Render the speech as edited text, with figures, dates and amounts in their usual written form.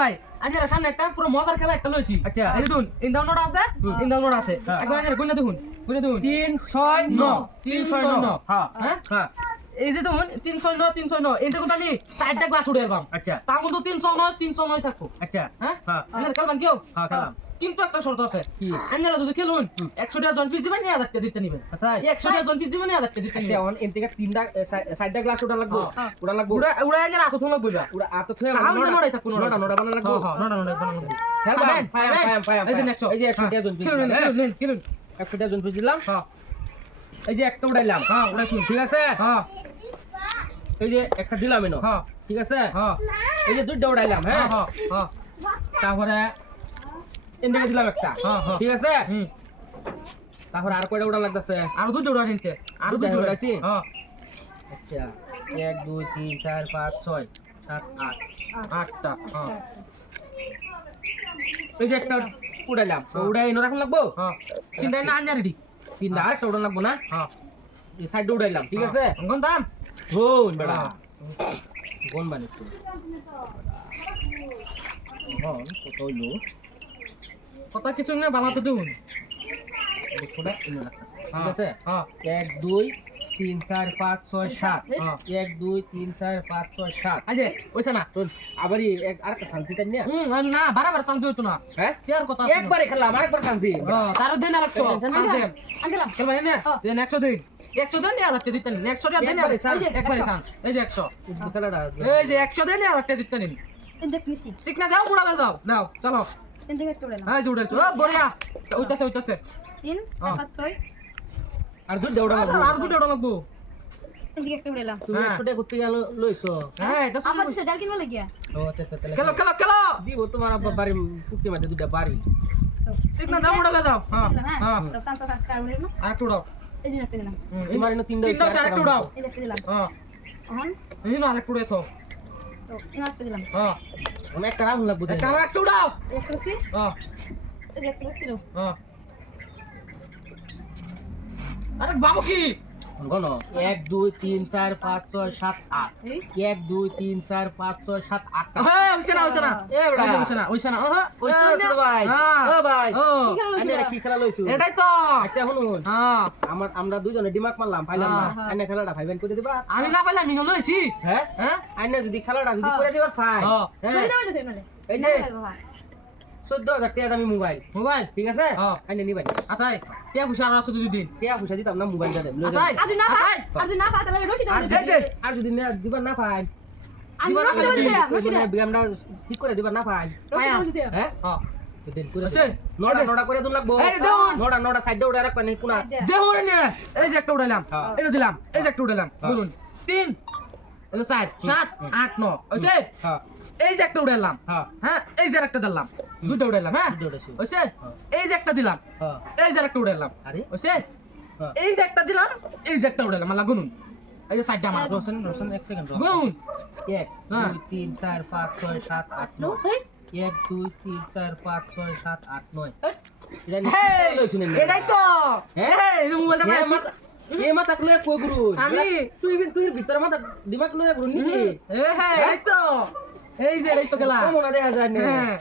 ভাই আজের সামনে একটা পুরো মজার খেলা একটা লইছি। আচ্ছা এই দেখুন ইনদাউন নোট আছে, ইনদাউন নোট আছে। একবার আজের কইনা দেখুন 3 6 9 3 6 9 হ্যাঁ হ্যাঁ হ্যাঁ এই যে দেখুন 3 6 9 3 6 9 এই দেখুন আমি সাইডটা গ্লাস উড়ে এলাম। আচ্ছা তা কিন্তু 3 6 9 3 6 9 থাকবো। আচ্ছা হ্যাঁ হ্যাঁ আজের খেলবেন কেউ? হ্যাঁ খেলাম। কিন্তু একটা শর্ত আছে। কি? আজের যদি খেলুন 100 টাকা জন ফিস দিবেন 1000 টাকা জিততে নিবেন। আচ্ছা 100 টাকা জন ফিস দিবেন 1000 টাকা জিততে আচ্ছা নিবেন। অন এন থেকে তিনটা সাইডটা গ্লাস ওটা লাগবো ওটা লাগবো উড়া উড়া আজের আতো থলা কইবা। ওটা আতো থয়ে তাও না নড়াই থাকুন নড়া নড়া বানানো লাগবো হ্যাঁ নড়া নড়া বানানো লাগবো। খেলবেন ফায়াম এই যে নেক্সট এই যে 100 টাকা জন খেলুন খেলুন খেলুন 100 টাকা জন দিলাম হ্যাঁ এই যে একটা উড়াইলাম হ্যাঁ উড়াইছি ঠিক আছে হ্যাঁ এই যে একটা দিলাম এনো হ্যাঁ ঠিক আছে হ্যাঁ এই যে দুইটা উড়াইলাম হ্যাঁ হ্যাঁ হ্যাঁ তারপরে এন্ডে দিলাম একটা হ্যাঁ হ্যাঁ ঠিক আছে হুম তারপরে আর কয়টা উড়া লাগতেছে আর দুটো উড়া নিতে আর দুটো দুটো উড়াইছি? হ্যাঁ আচ্ছা 1 2 3 4 5 6 7 8 আটটা হ্যাঁ এই যে একটা উড়াইলাম উড়াই এনো রাখুন লাগবো হ্যাঁ তিনটা না আনজা রেডি তিনটা আরেকটা উড়ান লাগবো না হ্যাঁ এই সাইডে উড়াইলাম ঠিক আছে কোন দাম গুণ বেড়া গুণ বানিস হন কত হইলো কত কিছু না বানাতে দিউন সোডা এনে রাখতেছে ঠিক আছে হ্যাঁ 1 2 3 4 5 6 7 হ্যাঁ 1 2 3 4 5 6 7 আজে ওইছা না তো আবারই এক আরেকটা শান্তি তাই না না বারবার শান্তি হইতো না হ্যাঁ কেয়ার কথা একবারে খেললাম আরেকবার শান্তি তার দিন আর একশো আনলাম খেলবা না দেন 100 দিন 100 দিন আর একটা জিততেন 100 টাকা দেন একবারে চান্স এই যে 100 খেলাটা এই যে 100 দেন আর একটা জিততেন দেখ নিছি চিকনা যাও মুড়ালে যাও নাও চলো এদিকে একটু বললাম হ্যাঁ জুড়েছো বড়িয়া ওইটাছে 3 4 5 6 আর দুধ দেওড়া আর দুটো ওটা লাগবো এদিকে একটু বললাম তুমি 100 টাকা করতে গেল লইছো হ্যাঁ এটা আবার দিছে ডাল কিনবা লাগিয়া ও আচ্ছা তাহলে খেলো খেলো খেলো দিব তোমার আব্বা বাড়ি পুটি মাঝে দুটা বাড়ি চিকনা যাও মুড়ালে যাও হ্যাঁ হ্যাঁ রপ্তান তো কার বলে না আর একটু উড়াও এই যে একটা দিলাম তোমার এনে তিনটা তিনটা আর একটু উড়াও এই যে একটা দিলাম হ্যাঁ এখন এই না আর একটু উড়াইছো তো এই একটা দিলাম হ্যাঁ অনেক কারাম লাগবে আর একটু উড়াও একটা রাখছি হ্যাঁ এই যে একটা রাখছিল হ্যাঁ আরে বাবু কি গণ 1 2 3 4 5 6 7 8 এই 1 2 3 4 5 6 7 8 হ্যাঁ ওইছে না এ বড়া ওইছে না ওই তো না ভাই ও ভাই ও আমি এটা কি খেলা লইছো এটাই তো আচ্ছা শুনুন হ্যাঁ আমরা দুজনে দিমাগ মারলাম পাইলাম না হ্যাঁ। আইনা খেলাটা ভাইবেন করে দিবা আমি না পাইলাম মিনো লইছি হ্যাঁ হ্যাঁ আইনা যদি খেলাটা যদি হ্যাঁ। করে দিবার ফাইন হ্যাঁ। হ্যাঁ কই দাও দিছে নালে এই যে 14000 টাকা দামি মোবাইল মোবাইল ঠিক আছে হ্যাঁ। আইনা নিবাই আসাই কে বুঝা আর আছে দুই দিন টিয়া পয়সা দিতাম না মোবাইলটা দেব আসাই আজ না পাই আজ না পাই তাহলে রশি আর দাও দে দে আর যদি না দিবার না পাই আমি রশি দাও দিতে রশি দাও ব্যায়ামটা ঠিক করে দিবার না পাই রশি দাও দিতে হ্যাঁ হ্যাঁ দিন করে আছে? নড়া করে দিন লাগবো এই দেখুন। নড়া সাইডে উড়ে রাখবা নি কোনা দে হরে নে এই যে একটা উড়াইলাম হ্যাঁ। এটা দিলাম এই যে একটা উড়াইলাম হ্যাঁ। বলুন 3 হলো 7 7 8 9 ওইছে হ্যাঁ এই যে একটা উড়াইলাম হ্যাঁ হ্যাঁ এই যে একটা দিলাম দুটো উড়াইলাম হ্যাঁ দুটো উড়াইছি। ওইছে হ্যাঁ। এই যে একটা দিলাম হ্যাঁ এই যে একটা উড়াইলাম আরে ওইছে হ্যাঁ এই যে একটা দিলাম এই যে একটা উড়াইলাম আল্লাহ গুনুন এই যে সাইডটা আমার রোশন 1 সেকেন্ড গুনুন 1 হ্যাঁ। 2 3 4 5 6 7 8 9 1 2 3 4 5 6 7 8 9 এটা হেই নিয়ে শুনেন এটাই তো হ্যাঁ? এই যে মোবাইলটা পাইছি এ মাথা লয়ে কই গুরু আমি- তুই ভিতরে মাথা দিমাগ লয়ে গুরু নিকি হ্যাঁ এটাই তো এই যে এটাই তো গেলা কেমন দেখা যায় না হ্যাঁ